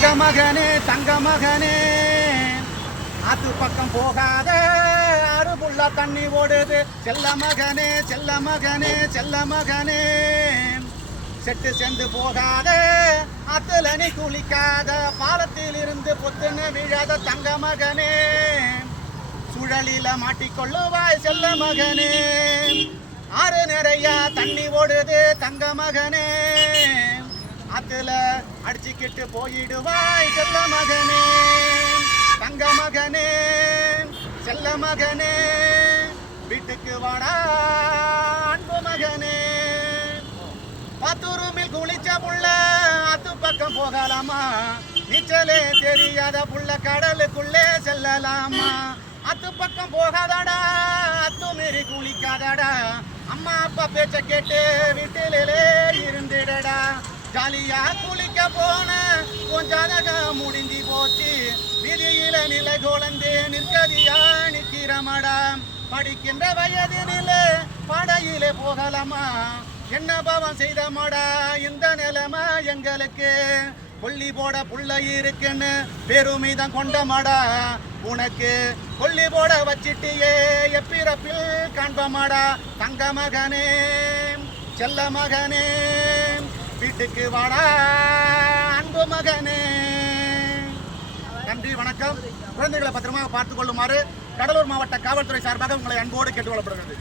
தங்க மகனே அது பக்கம் போகாத அருபுள்ள தண்ணி ஓடுது செல்ல மகனே செட்டு சேர்ந்து போகாத அத்துல நீ குளிக்காத பாலத்தில் இருந்து பொத்துன்னு விழாத தங்க மகனே சுழலில மாட்டிக்கொள்ளுவாய் செல்ல மகனே ஆறு நிறைய தண்ணி ஓடுது தங்க மகனே அத்துல அடிச்சுக்கிட்டு போயிடுவாய் செல்ல மகனே தங்க மகனே செல்ல மகனே வீட்டுக்கு வாடா அன்பு மகனே பாத்தூருமில் குளிச்ச புள்ள அது பக்கம் போகலாமா நீச்சலே தெரியாத புள்ள கடலுக்குள்ளே செல்லலாமா அத்து பக்கம் போகாதடா அத்து மீறி குளிக்காதடா அம்மா அப்பா பேச்ச கேட்டு வீட்டிலே இருந்துடடா ஜாலியா குளிக்க போன கொஞ்சம் முடிஞ்சு போச்சு விதியில நிலை கோலந்து நிற்கதியா நிற்கிறமடா படிக்கின்ற வயதினில படையிலே போகலாமா என்ன பாவம் செய்தமாடா இந்த நிலைமை எங்களுக்கு கொல்லி போட புள்ள இருக்குன்னு பெருமிதம் கொண்டமாடா உனக்கு கொல்லி போட வச்சிட்டியே எப்பிறப்பில் காண்பமாடா தங்க மகனே செல்ல மகனே வீட்டுக்கு வாடா அன்பு மகனே. நன்றி, வணக்கம். குழந்தைகளை பத்திரமாக பார்த்துக் கொள்ளுமாறு கடலூர் மாவட்ட காவல்துறை சார்பாக உங்களை அன்போடு கேட்டுக்கொள்ளப்படுகிறது.